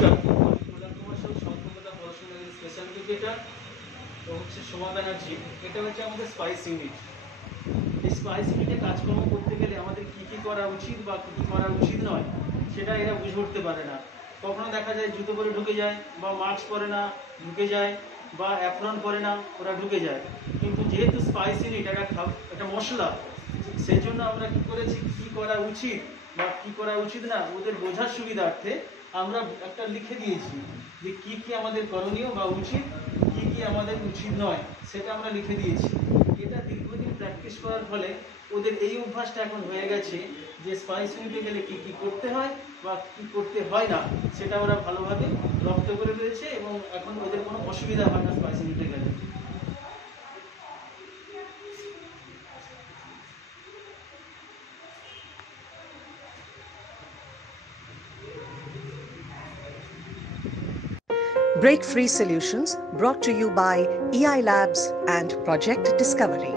নমস্কার, আমি প্রধান প্রভাষক সংক্ষেপতা পড়াশোনা স্পেশাল এডুকেটর তো হচ্ছে সোমা ব্যানার্জি। এটা হচ্ছে আমাদের স্পাইস ইউনিট। এই স্পাইস ইউনিটে কাজকর্ম করতে গেলে আমাদের কী কী করা উচিত বা কী কী করা উচিত নয় সেটা এরা বুঝে উঠতে পারে না। কখনো দেখা যায় জুতো পরে ঢুকে যায়, বা মাস্ক পরে না ঢুকে যায়, বা অ্যাপ্রন পরে না ওরা ঢুকে যায়। কিন্তু যেহেতু স্পাইস ইউনিট একটা মশলা, সেই জন্য আমরা কী করেছি, কী করা উচিত বা কী করা উচিত না ওদের বোঝার সুবিধার্থে আমরা একটা লিখে দিয়েছি যে কী কী আমাদের করণীয় বা উচিত, কী কী আমাদের উচিত নয়, সেটা আমরা লিখে দিয়েছি। এটা দীর্ঘদিন প্র্যাকটিস করার ফলে ওদের এই অভ্যাসটা এখন হয়ে গেছে যে স্পাইস ইউনিটে গেলে কী কী করতে হয় বা কী করতে হয় না সেটা ওরা ভালোভাবে রপ্ত করে রয়েছে, এবং এখন ওদের কোনো অসুবিধা হয় না স্পাইস ইউনিটে গেলে। Break Free Solutions brought to you by EI Labs and Project Discovery.